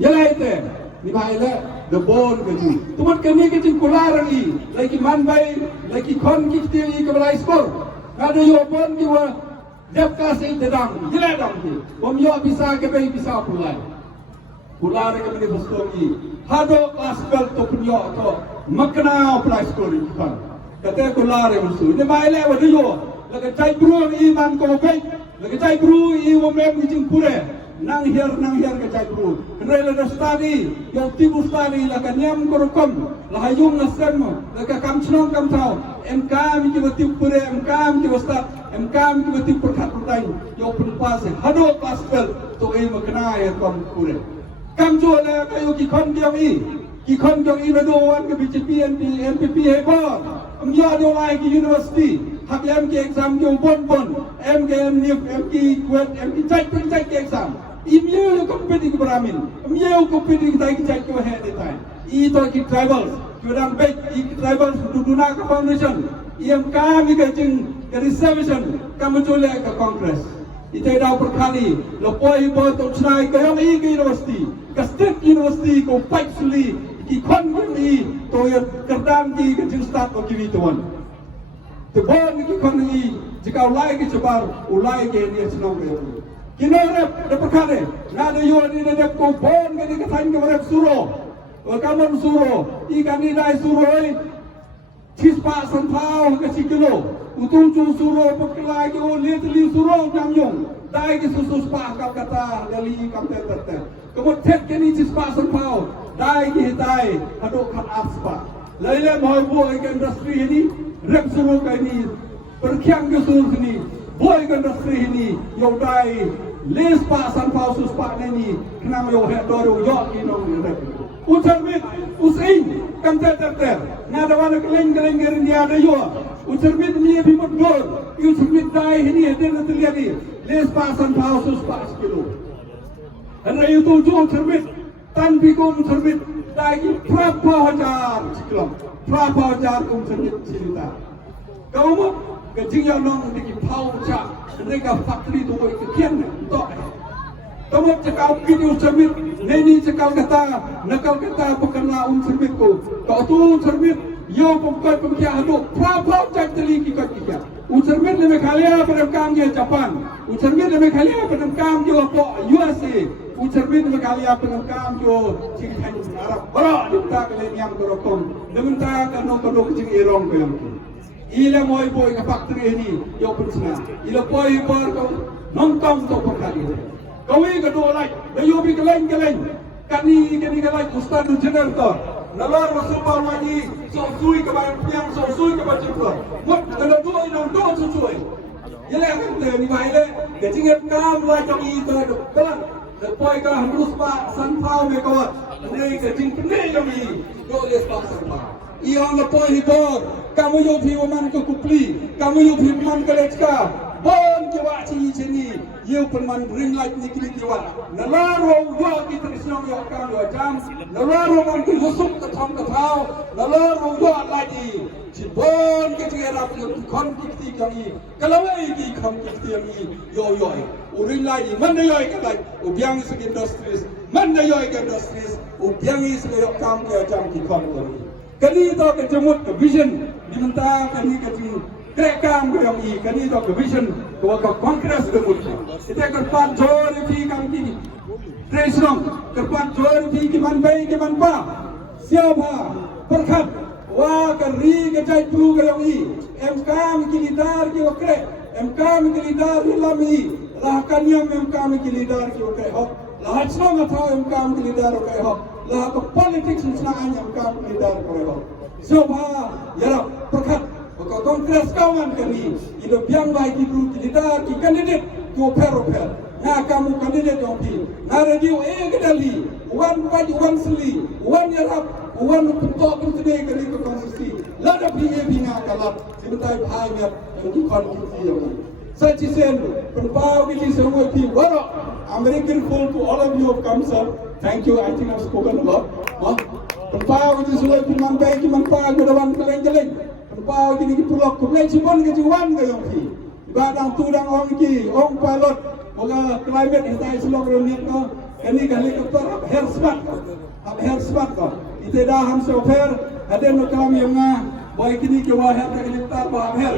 Yalaite ni baile the bone keju. Tumat kami kecing kularangi lagi manbai lagi kon kiti ke balai skor. Ada yo bon ki wa dep kasih dedang. Yalai dang ki. Bom yo bisa ke bai bisa pulai. Pular ke mene bestogi. Hado aspel to punyo to makna balai skor ki kan. Kata kulare musu. Ni baile wa yo. Laga cai bru iman ko bai. Laga cai bru I wo mem kecing pure. Nang hiar ke cai bru. Kenrela da stadi, yang tibu stadi la kanyam korokom, la hayung nasem, la ka kam chnong kam thau, MK mi ki bati pure, MK mi ki wastat, MK mi ki bati perkat pertain, yo pun pas hado paspel to e makna ya kom pure. Kam jo la kayo ki khon kyang I la do wan ke BJP MPP he ba. Am ya do lai ki university, hak em ki exam yo bon, em ke em ni em ki kwet em ki cai ke exam. Imyo competi ke Brahmin, imyo competi ke tai cai ke he detai. I to ki tribals, kudang baik I tribals duduna ke foundation, IM kami ke jeng ke reservation, kami cole ke Congress. Itai dah perkali, lopoi bot ochnai ke yang I ke university, ke state university ko baik suli, ki kon I to ya kerdam ki ke jeng start ko kiwi tuan. Tebon ki kon I, jika ulai ke cebar, ulai ke ni senang ke. Kino rep perkara, nada yo ni rep ko bon ke katain ke rep suro, kaman suro, ikan ni dai suro chispa sanpau ke sikilo, utung cu suro pekelai ke lihat li suro nyamyong, dai ke susus pa kata dari kamter terter, kemudian ke ni chispa sanpau, dai ke hitai, hadok kat aspa, lain mohon buat ke industri ini, rep suro ke ini, perkiang ke suro ini. Boy industri ini, yo dai les pa sanpau sus pa neni, kenapa yo het doru yo kino rep. Ucerbit, usin, kam ter, nada wana keleng gerin dia ada yo. Ucerbit ni bimot gol, ucerbit dai ini ada nanti lihat ni, les pa sanpau sus pa kilo. Karena itu jo ucerbit, tan bikum ucerbit dai berapa hajar sekilam, berapa hajar ucerbit cerita. Kau mau kejing yang nong di pau cak, mereka factory tu kau ikian tak. Kamu cakap video cermin, neni cakap kata, nakal kata pekerja cermin ko. Kau tu cermin, yo pemkai pemkia haduk, berapa cak teli kita. Cermin lebih kali apa kam dia Japan, cermin lebih kali apa kam dia USA, cermin lebih kali apa kam dia Cina Arab. Berat kita kalian yang berokom, dementah kan nong kejing irong ko yang tu. Ila moi boy ke factory ini yo persna ila boy bar ko nongtong to perkali kawi ke do lai da yo bi keleng kani kalai ustad jener to nalar rasul parwani so sui ke bayang piang so sui ke bajur mot da do ino do so sui yele kan te ni bai le ke jinget kam la jong I to do kalan da boy ka hamrus pa san pau me ko nei ke jing ne jong I do les pa san pau Iang lepoy hibor, kamu yo piwaman ke kupli, kamu yo piwaman ke lecka, bon jawa cini, yo penman ring light ni kini jawa. Nalaro yo kita disnong yo kam yo jam, nalaro man ke husuk ke thau, nalaro yo lagi, cibon ke tiara ke kon kiti kami, kalau ini kon kiti kami yo, uring lagi, mana yo ke ubiang segi industries, mana yo ke industries, ubiang segi yo kam yo jam di kon kami. Kani to ke jemut ke vision diminta kani ke krekam ke yang I kani to ke vision ko ke kongres demut ite ke pan jor fi kam ki tresong ke pan jor fi ki man bai ki man pa siapa perkhat wa ke ri ke jai pru ke yang I em kam ki lidar ki okre em kam ki lidar lami lah kanyam em kam ki lidar ki okre hok lah hachno ma em kam ki lidar okre hok lah ke politics senang yang kam lidar koreo. Soba yara perkat ko kongres kawan kami ido biang baik di group lidar ki candidate ko peropel. Na kamu candidate opi. Na radio gedali wan padi wan seli wan yarap wan putok bertede kali ke konstitusi. Lada PA binga kalat sebentar hai met di konstitusi yo. Such is in Pau Gili Serwati Wara. I'm very grateful to all of you who come, sir. Thank you. I think I've spoken a lot. Pau Gili Serwati Mambai Ki Mampa Godawan Kaleng. Pau Gili Pulok Kumai Cibon Ki Jiwan Gayong Ki. Badang Tudang Ong Ki Ong Pilot. Moga climate hitai selok roniat ko. ini helikopter her smart ko ite dah ham sofer ada no kam yang boy kini ke wah helikopter ba her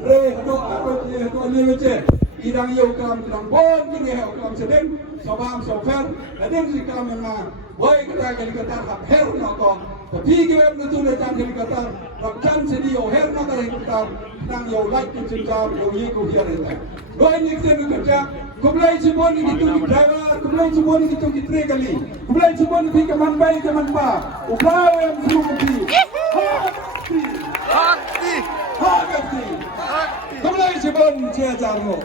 re do aro ye do leweche idang yo kam dang bon kini he kam sedeng sobam sofer ada si kam yang boy kita helikopter her no ko tapi kita betul lecan helikopter rakcan sedi yo her no ka helikopter nang yo like cinta yo ye ko hiar eta boy ni kita kerja kumulai semua ni gitu driver, kumulai semua ni gitu kita kali, kumulai semua ni ke manbai ke manpa, ublai yang semua kali, hakti, kumulai semua ni cia jarno.